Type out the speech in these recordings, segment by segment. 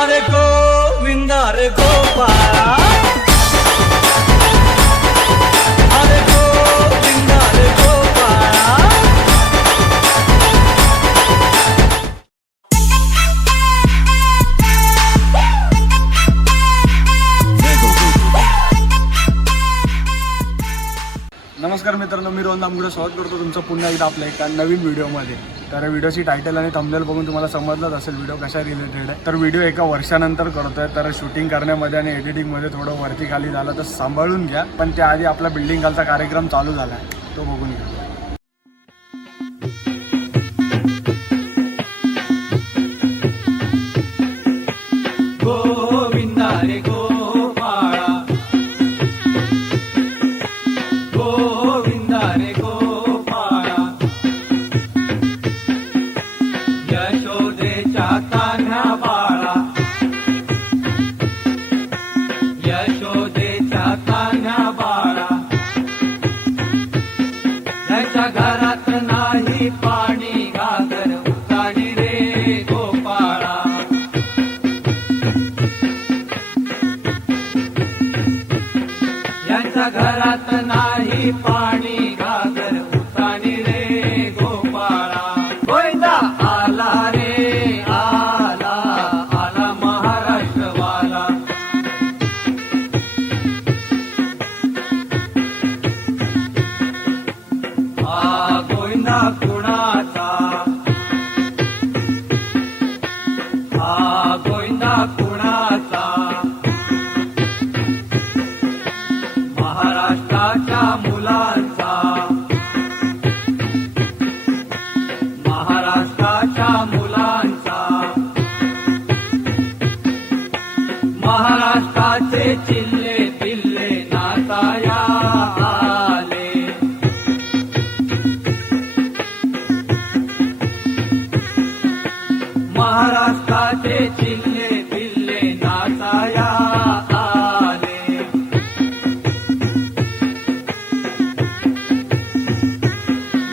अरे गोविंदा रे गोपाळा, अरे गोविंदा रे गोपाळा. नमस्कार मित्रांनो, मी रोहन दामगुडे स्वागत करतो तुमचं पुन्हा एकदा आपल्या एका नवीन व्हिडिओमध्ये. तर व्हिडिओची टायटल आणि थंबनेल बघून तुम्हाला समजलंच असेल व्हिडिओ कशा रिलेटेड आहे. तर व्हिडिओ एका वर्षानंतर करतोय, तर शूटिंग करण्यामध्ये आणि एडिटिंगमध्ये थोडं वरती खाली झालं तर सांभाळून घ्या. पण त्याआधी आपला बिल्डिंग खालचा कार्यक्रम चालू झाला आहे, तो बघून घ्या. गोविंदा रे गोपाळा, गोविंदा रे गोपाळा, यशोदेच्या कान्हा बाळा, यशोदेच्या कान्हा बाळा, त्याच्या घरात नाही पाणी घागर उतारी रे गोपाळा. यांच्या घरात नाही पाणी घागर उतानी रे गोपाळा. गोविंदा आला रे आला, आला महाराष्ट्रवाला. हा गोविंदा कुणाचा, हा गोविंदा कुणाचा, महाराष्ट्राच्या मुलांचा, महाराष्ट्राच्या मुलांचा, महाराष्ट्राचे चिल्ले पिल्ले नाचाया आले. महाराष्ट्राचे चिल्ले पिल्ले नाचाया आले.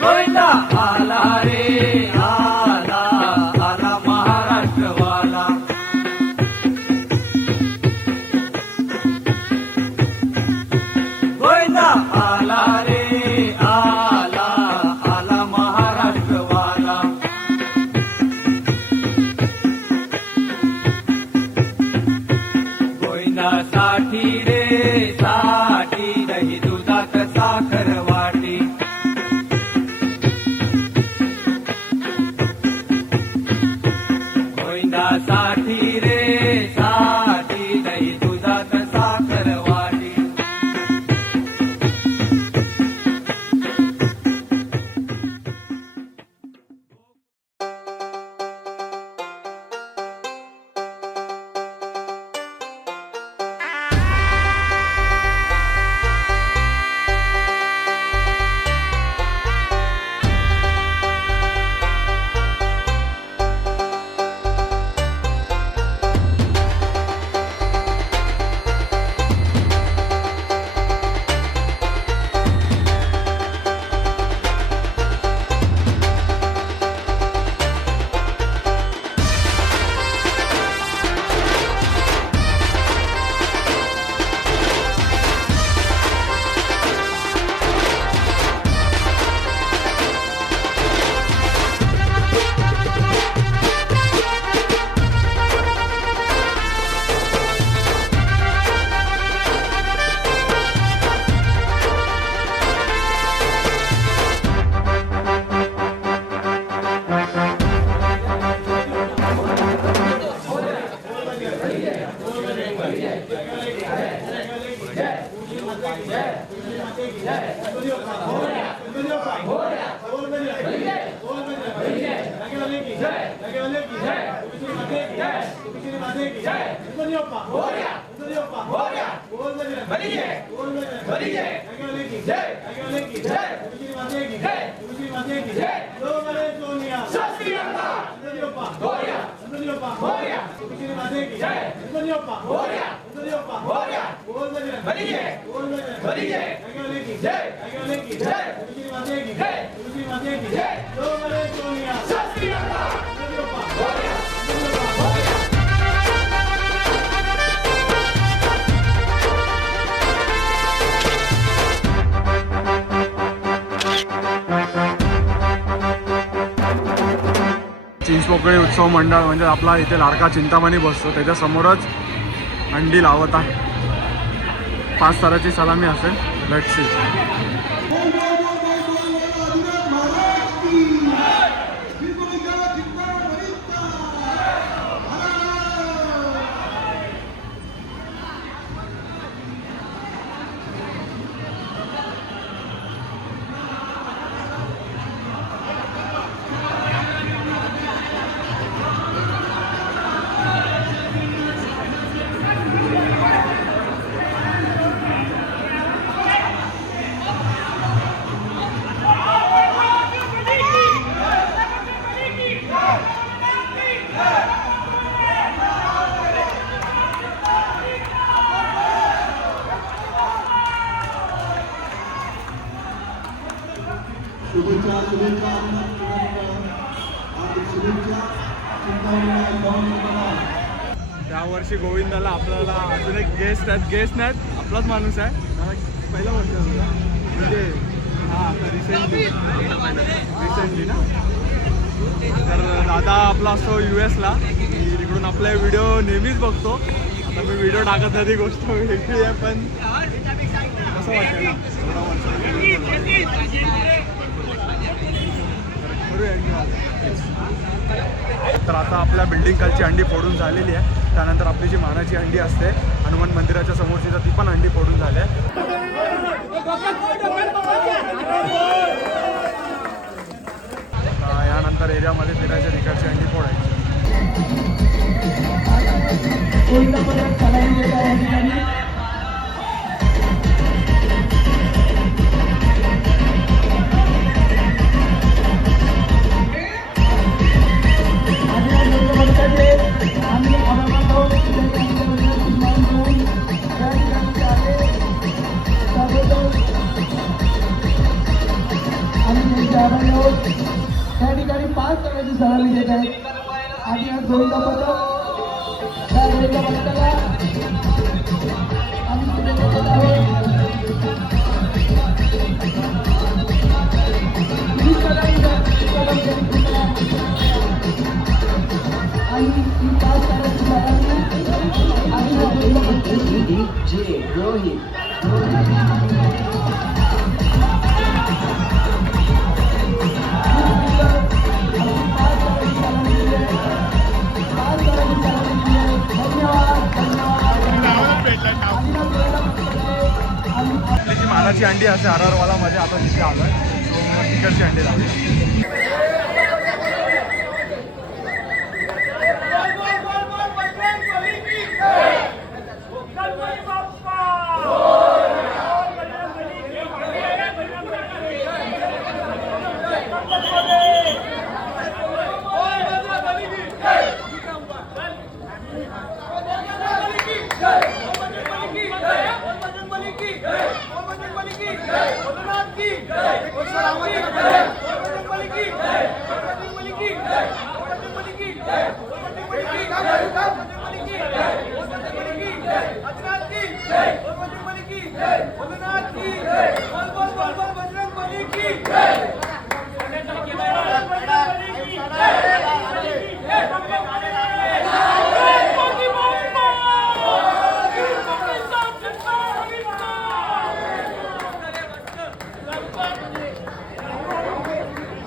गोविंदा आला रे आला, आला महाराष्ट्रवाला. गोविंदा आला रे आला, आला महाराष्ट्रवाला. गोविंदासाठी रे साठी, दही दुधात साखर वाटी. गोविंदासाठी रे साठी, दही दुधात साखर वाटी. चिंचपोकळी उत्सव मंडळ म्हणजे आपला इथे लाडका चिंतामणी बसतो त्याच्यासमोरच अंडी लावत आहे. 5 ताराची सलामी असेल. Let's see. यावर्षी गोविंदाला आपल्याला अजून एक गेस्ट नाहीत आपलाच माणूस आहे. पहिला वर्ष म्हणजे हां आता रिसेंटली ना. तर दादा आपला असतो US ला. तिकडून आपले व्हिडिओ नेहमीच बघतो. आता मी व्हिडिओ टाकत नाही ती गोष्ट वेगळी आहे पण कसं वाटतं ना एवढा वर्ष. तर आता आपल्या बिल्डिंग खालची अंडी फोडून झालेली आहे. त्यानंतर आपली जी मानाची अंडी असते हनुमान मंदिराच्या समोरची तर ती पण अंडी फोडून झाली आहे. यानंतर एरियामध्ये फिरायच्या तिकडची अंडी फोडायची. त्या ठिकाणी 5 ताराची सलामी देत आहेत. आधी हा गोविंदा पथक त्या गोविंदा पथकाला आम्ही शुभेच्छा देत आहोत. आणि ही 5 ताराची सलामी आधी हा गोविंदा पथक रोहित आपली जी मानाची अंडी असते आरआरवालामध्ये आता तिथे आलो आहे. सो तिकडची अंडी लावली.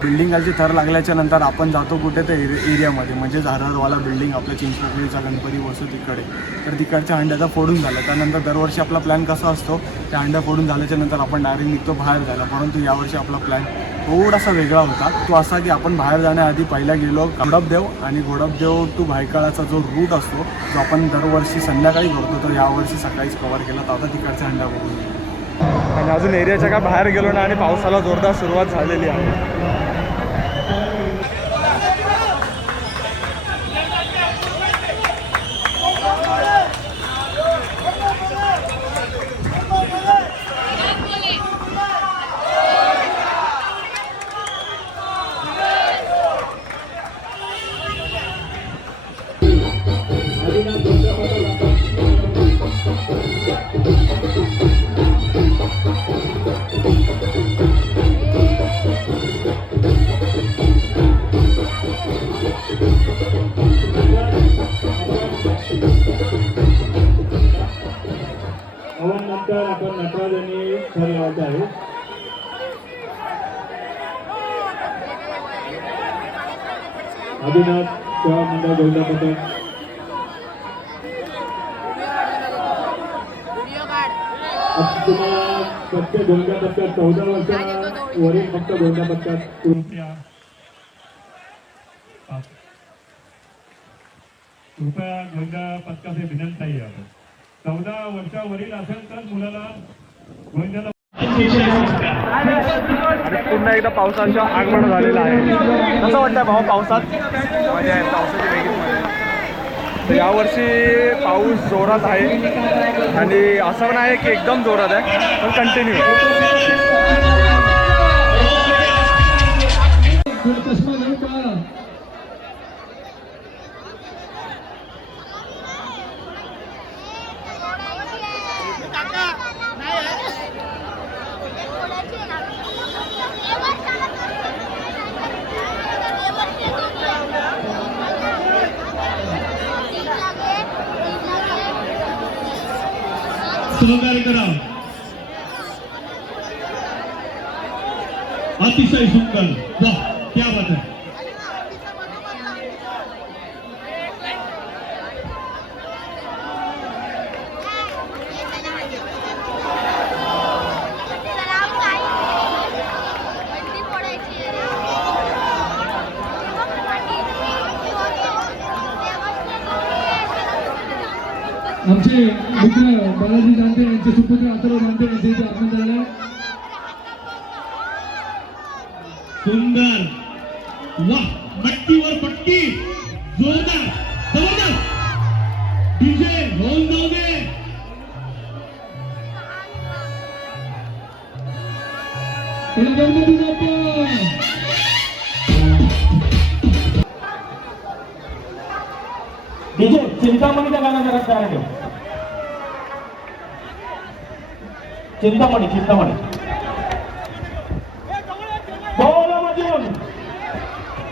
बिल्डिंग खालची थर लागल्याच्या नंतर आपण जातो कुठे तर एरियामध्ये म्हणजे झारारवाला बिल्डिंग आपल्या चिंचपोकळीचा गणपती बसतो तिकडे. तर तिकडच्या अंड्या आता फोडून झाल्या. त्यानंतर दरवर्षी आपला प्लॅन कसा असतो त्या अंड्या फोडून झाल्याच्या नंतर आपण डायरेक्ट निघतो बाहेर जायला. परंतु यावर्षी आपला प्लॅन थोडासा वेगळा होता. तो असा की आपण बाहेर जाण्याआधी पहिला गेलो गोडपदेव आणि गोडपदेव टू भायखळाचा जो रूट असतो जो आपण दरवर्षी संध्याकाळी करतो तो यावर्षी सकाळीच कव्हर केला. तर आता तिकडच्या अंड्या बघून आणि अजून एरियाच्या काय बाहेर गेलो ना आणि पावसाला जोरदार सुरुवात झालेली आहे. आदिनाथ सेवा मंडळ गोविंदा पथक तुम्हाला फक्त गोविंदा पथकात 14 वर्षावरील फक्त गोविंदा पथकात कृपया गोविंदा पथकाचे विनंती आहे. 14 वर्षावरील असेल तर मुलाला गोविंदाला आणि पुन्हा एकदा पावसाचं आगमन झालेलं आहे. कसं वाटतंय भाऊ पावसात? मजा आहे, पावसाची वेगळीच मजा आहे. तर यावर्षी पाऊस जोरात आहे आणि असं पण आहे की एकदम जोरात आहे, पण कंटिन्यू सहकार्य करा. अतिशय सुंदर, वाह क्या बात है. आमचे मित्र बालाजी जानते यांचे सुपुत्र अथर्व जानते यांचे इथे आगमन झालं. सुंदर, वाह मट्टीवर पट्टी, जोरदार जबरदस्त. डीजे होऊन जाऊ दे. गणपती बाप्पा. डीजे चिंतामणीचा गाणं जरा तयार ठेव. चिंतामणी चिंतामणी बोला मजून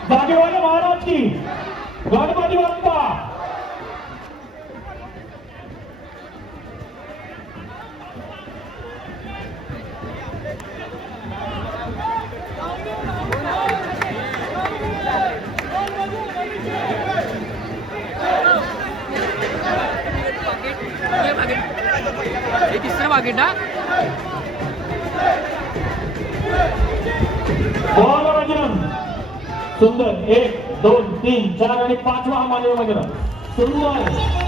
जागेवाले महाराज की गणपती बाप्पा. तिसरं पाकिट हा. सुंदर 1 2 3 4 आणि 5वा मानव वगैरे सुंदर.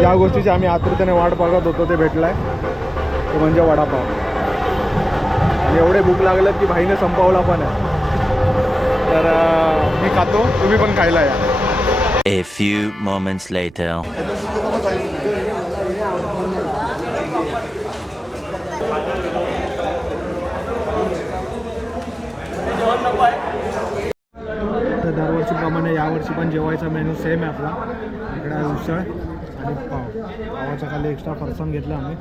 ज्या गोष्टीची आम्ही आतुरतेने वाट बघत होतो ते भेटलाय, ते म्हणजे वडापाव. आणि एवढे भूक लागलं की भाईने संपवला पण आहे. तर मी खातो, तुम्ही पण खायला या. A few moments later. तर दरवर्षीप्रमाणे यावर्षी पण जेवायचा मेनू सेम आहे आपला. इकडे आहे उसळ आणि पाव. पावाच्या खाली एक्स्ट्रा फरसाण घेतलं आम्ही.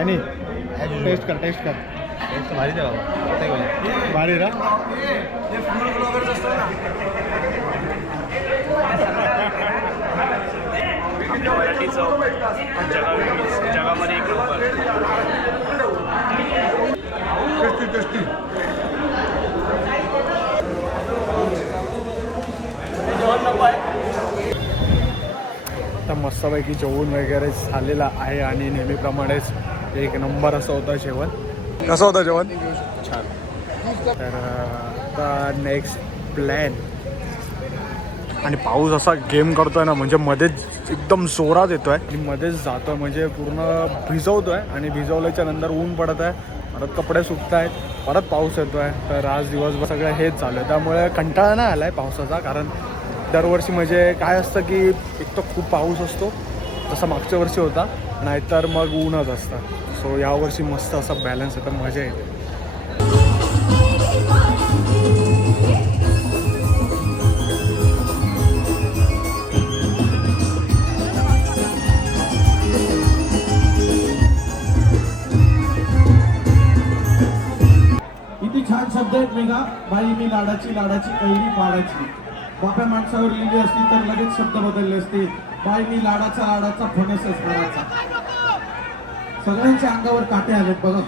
आणि टेस्ट कर भारी द्या बाबा. भारी ना. जगामध्ये एक नंबर. टेस्टी आता मस्तपैकी जेवण वगैरे झालेलं आहे आणि नेहमीप्रमाणेच एक नंबर असं होतं जेवण. कसं होतं जेवण? छान. तर आता नेक्स्ट प्लॅन. आणि पाऊस असा गेम करतोय ना, म्हणजे मध्येच एकदम जोरात येतोय आणि मध्येच जातोय, म्हणजे पूर्ण भिजवतोय आणि भिजवल्याच्या नंतर ऊन पडत आहे, परत कपडे सुकत आहेत, परत पाऊस येतोय. तर आज दिवसभर सगळं हेच चालू आहे. त्यामुळे कंटाळा नाही आला आहे पावसाचा. कारण दरवर्षी म्हणजे काय असतं की एक तर खूप पाऊस असतो, तसा मागच्या वर्षी होता, नाहीतर मग ऊनच असतं. सो यावर्षी मस्त असा बॅलन्स आहे, तर मजा येते. आहेत मेघा. बाई मी लाडाची लाडाची कैरी पाडाची. बाप्या माणसावर लिहिली असती तर लगेच शब्द बदलले असते. बाई मी लाडाचा लाडाचा फणस असणाराचा. सगळ्यांच्या अंगावर काटे आलेत बघा.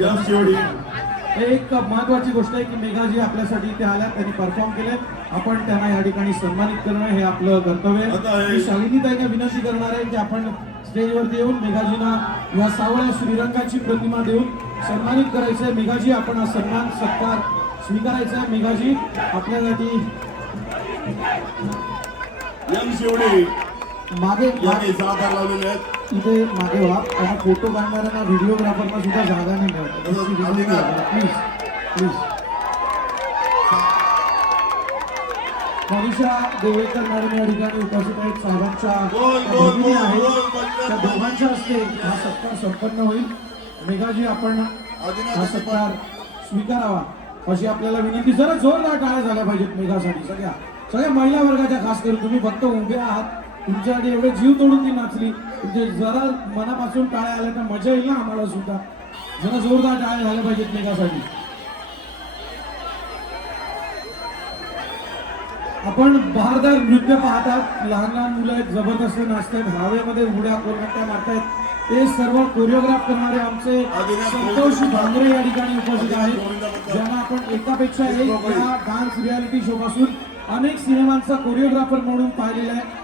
एक महत्वाची गोष्ट आहे की मेघाजी आपल्यासाठी इथे आल्या, त्यांनी परफॉर्म केले. आपण त्यांना या ठिकाणी सन्मानित करणं हे आपलं कर्तव्य आहे. मी शालिनीताईंना विनंती करणार आहे की आपण स्टेजवरती येऊन मेघाजींना या सावळ्या श्रीरंगाची प्रतिमा देऊन सन्मानित करायचंय. मेघाजी आपण हा सन्मान सत्कार स्वीकारायचा आहे. मेघाजी आपल्यासाठी मागे इथे मागे व्हा. त्यांना फोटो काढणाऱ्यांना व्हिडिओग्राफरना सुद्धा जागा नाही मिळत. Please please. Manisha Devekar madam या ठिकाणी उपस्थित आहेत. साहेबांच्या भगिनी आहेत. त्या दोघांच्या हस्ते हा सत्कार संपन्न होईल. मेघाजी आपण हा सत्कार स्वीकारावा अशी आपल्याला विनंती. जरा जोरदार टाळ्या झाल्या पाहिजेत मेघासाठी. सगळ्या महिला वर्गाच्या खास करून. तुम्ही फक्त उभे आहात, तुमच्यासाठी एवढे जीव तोडून ती नाचली. म्हणजे जरा मनापासून टाळ्या आल्या तर मजा येईल ना आम्हाला सुद्धा. जरा जोरदार टाळ्या झाल्या पाहिजेत मेघासाठी. आपण बहारदार नृत्य पाहतात. लहान लहान मुलं आहेत, जबरदस्त नाचतात, हवेमध्ये उड्या कोलकट्ट्या मारतायत. ते सर्व कोरिओग्राफ करणारे आमचे संतोष भांगरे या ठिकाणी उपस्थित आहेत, ज्यांना आपण एकापेक्षा एक या डान्स रियालिटी शो पासून अनेक सिनेमांचा कोरिओग्राफर म्हणून पाहिलेला आहे.